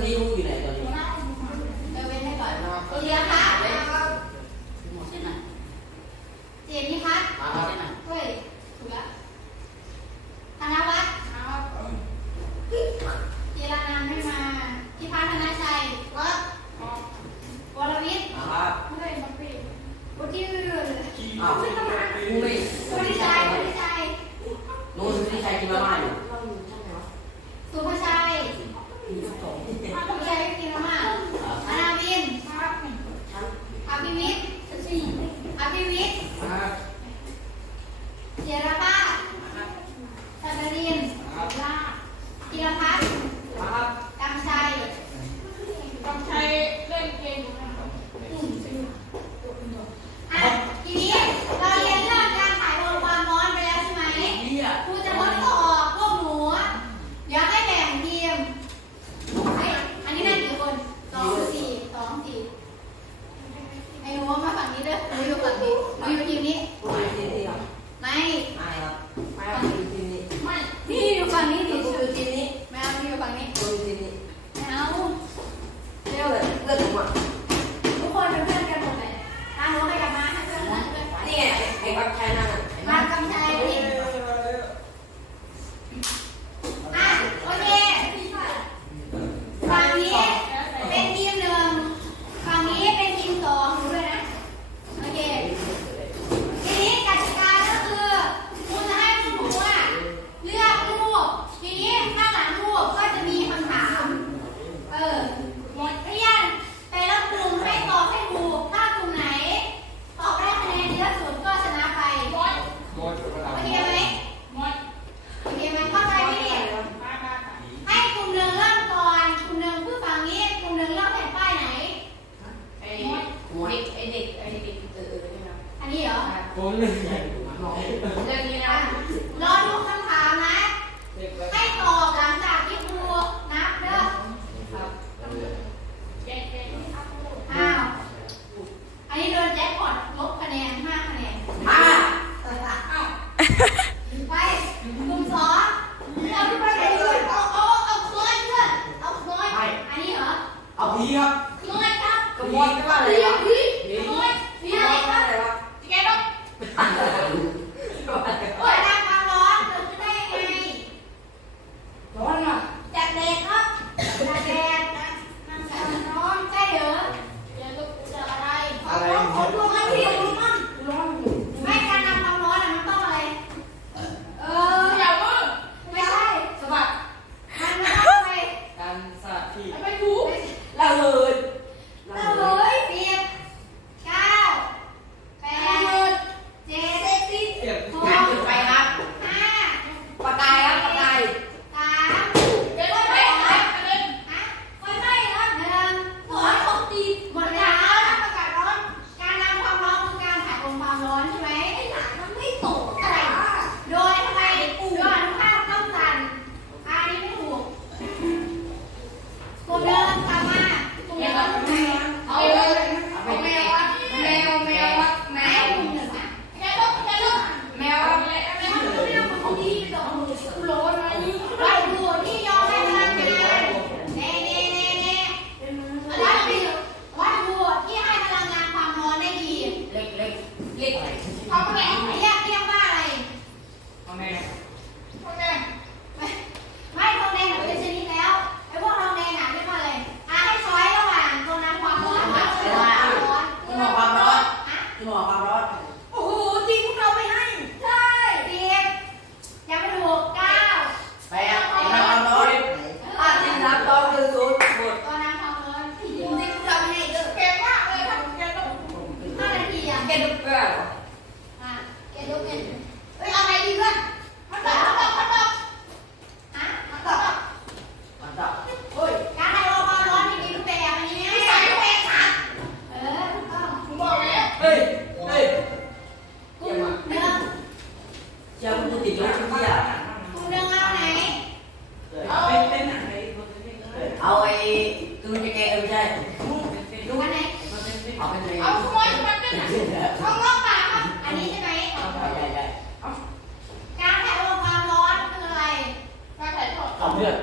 ไม่รู้อยู่ไหนตอนนี้เรียค่ะชื่อไหนเจนิพัฒน์มาครับเฮ้ยถูกแล้วธนวัฒน์เจีรานันไม่มาพิพัฒน์ธนชัยวัดวรวิทย์มาครับเฮ้ยมาปีวันที่เรื่อยๆ เด็กไอเด็กเออเออนะครับอันนี้เหรอ ผมเหนื่อยน้องเรื่องนี้นะรอดูคำถามนะให้ตอบหลังจากที่ครูนับเด้อครับเจ็คเจ็คอ้าว อันนี้โดนแจ็คพอตลบคะแนนห้าคะแนนห้าเอ้าวไปกลุ่มสองเอาไปเลยเอาอเอาเคยเพื่อนเอาเคยอันนี้เหรอ เอาพีครับเคยครับ กระมวลไม่ว่าเลยกพี่ อะแกยกเงินเฮ้ยเอาไงดีเพื่อนมันแบบ 讨厌